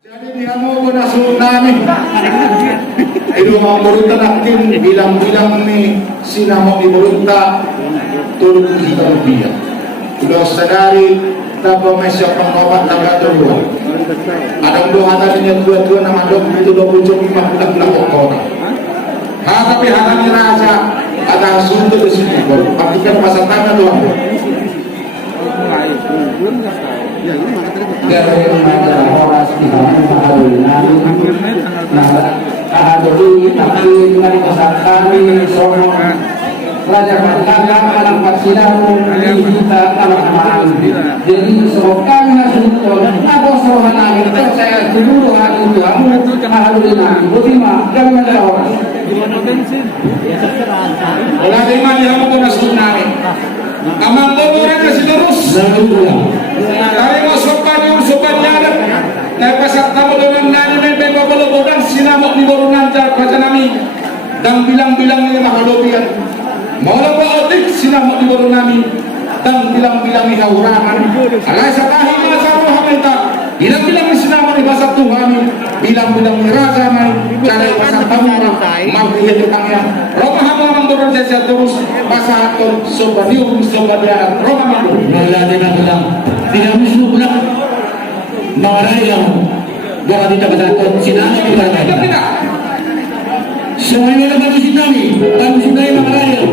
Jadi dihamu ko na tsunami. Ito mga burunta natin bilang-bilang ni sinamo ni burunta tulog kita rupiah. Ito sadari tapos may siya pangkapat na gatuwa. Adang doha na niya dua-dua na mandok itu 25 lakok ko. Tapi hanya ni raja ada suntuk di sini. Pastikan pasang tangan doang. Dari raja Horas di dalam kahaduli tapi dari kesakani sono raja Katakan anak pasilamu kita anak mahal. Jadi semoga nasuntul aku sohan angin saya dulu hari itu kamu kahaduli nami butima jangan ada Horas. Wala din man yung mga nasunami. Amang ko rin kasi terus. Tayo mo sopan yung sopan niya. Naipasak na mo doon na may papalubugan. Sinamok ni Borunan dyan. Kaya namin. Dang bilang-bilang niya makalubian. Maulang pa otik. Sinamok ni Borunan. Dang bilang-bilang ni Hauraman. Alay sa kahit mga sa Rohamenta. Bilang-bilang ni sinamok ni Basat Tuhan. Bilang-bilang ni Raja May. Cara Basat Tamura. Magrihin ang yang. Romahamang ang turun siya terus. Pasatol sobanium sobanian Romahamang. Nalala na bilang tidak mismo na mga rayaw buka dito kasatot sinama ko ba Tidak. so ngayon na ba ito si Tami tapos yung mga rayaw